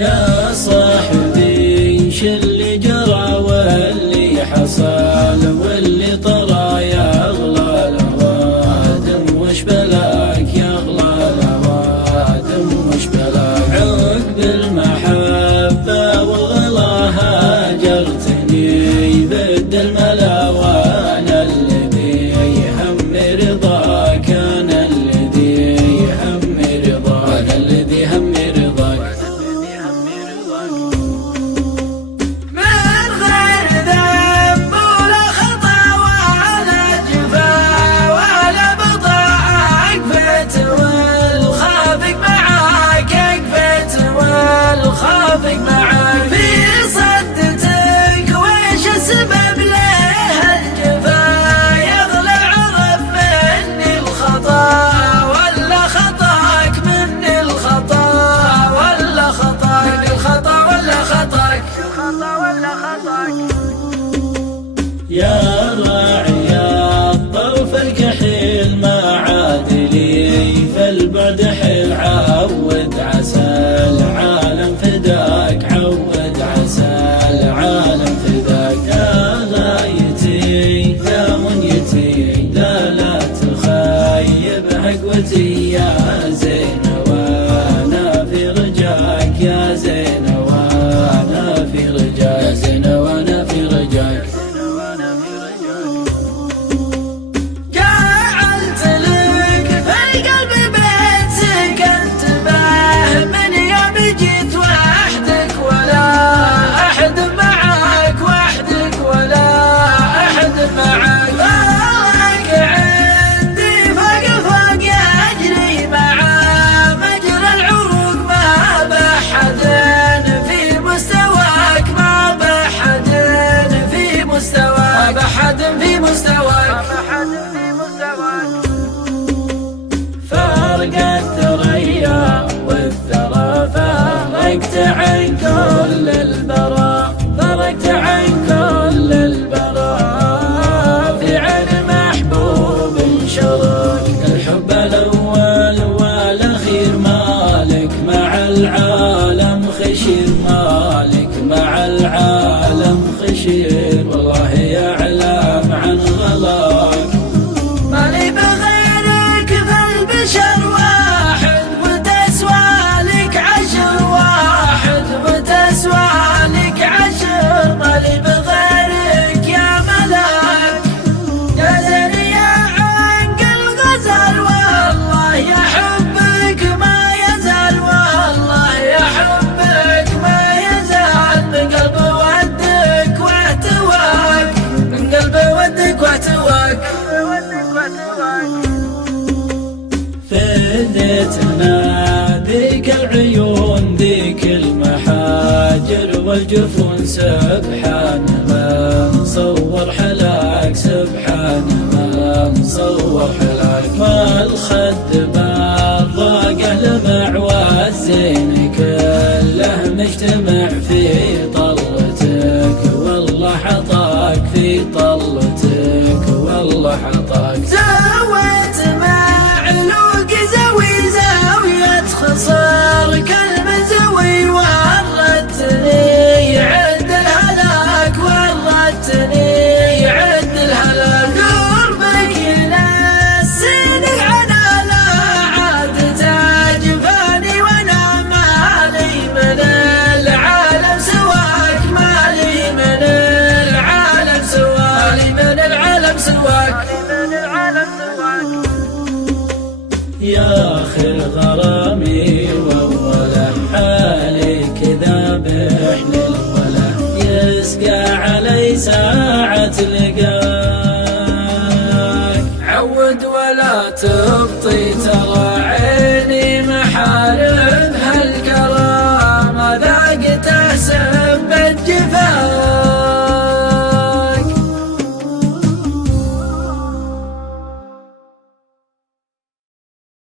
يا صاحبي شو اللي جرى واللي حصل واللي طرى يا أغلى الأوادم، وش بلاك يا أغلى الأوادم وش بلاك؟ عقب المحبة والغلا هاجرتني بد الملا وانا الذي يهم رضاك، انا الذي يهم رضاك، انا الذي هم رضاك. خافك معاك في صدتك، ويش السبب ليه الجفا؟ يغلى عرف مني الخطا ولا خطاك، مني الخطا ولا خطاك، مني الخطا ولا خطاك، الخطا ولا خطاك. يا راعي الطرف الكحيل ما عاد لي، فالبعد حيل عود عسى العالم فداك، عود عسى العالم فداك. يا غايتي يا منيتي لا تخيب عقوتي يا زين، وانا في رجاك يا زين، وانا في رجاك يا زين، وانا في رجاك. فارق الثريا والثرى، فرقت عن كل البراء، فرقت عن كل البراء. في عين محبوب شرك الحب الأول والأخير، مالك مع العالم خشير، مالك مع العالم خشير. والله يعلم عن غلاك مالي بغيرك في البشر واحد، وتسوى لك عشر واحد، وتسوى لك عشر. مالي بغيرك يا ملاك يا زريع عنق الغزل، والله يحبك ما يزال، والله يحبك ما يزال. من قلب ودك واحتواك، من قلب ودك واحتواك. فديتنا ذيك العيون ذيك المحاجر والجفون، سبحان من صور حلاك، سبحان من صور حلاك. والخد بالراقة لمع والزين كله مجتمع في طلتك، والله حطاك في طلتك، والله حطاك. زويت معلوق زوي زاوية خصر، كلب زوي ورتني عد الهلاك، ورتني عد الهلاك. قربك ينسيني عنا لا عاد تجفاني، وانا مالي من العالم سواك، مالي من العالم سواك، مالي من العالم سواك. يا آخر غرامي ووله حالي كذا بحن الوله، يسقى علي ساعة لقاك. عود ولا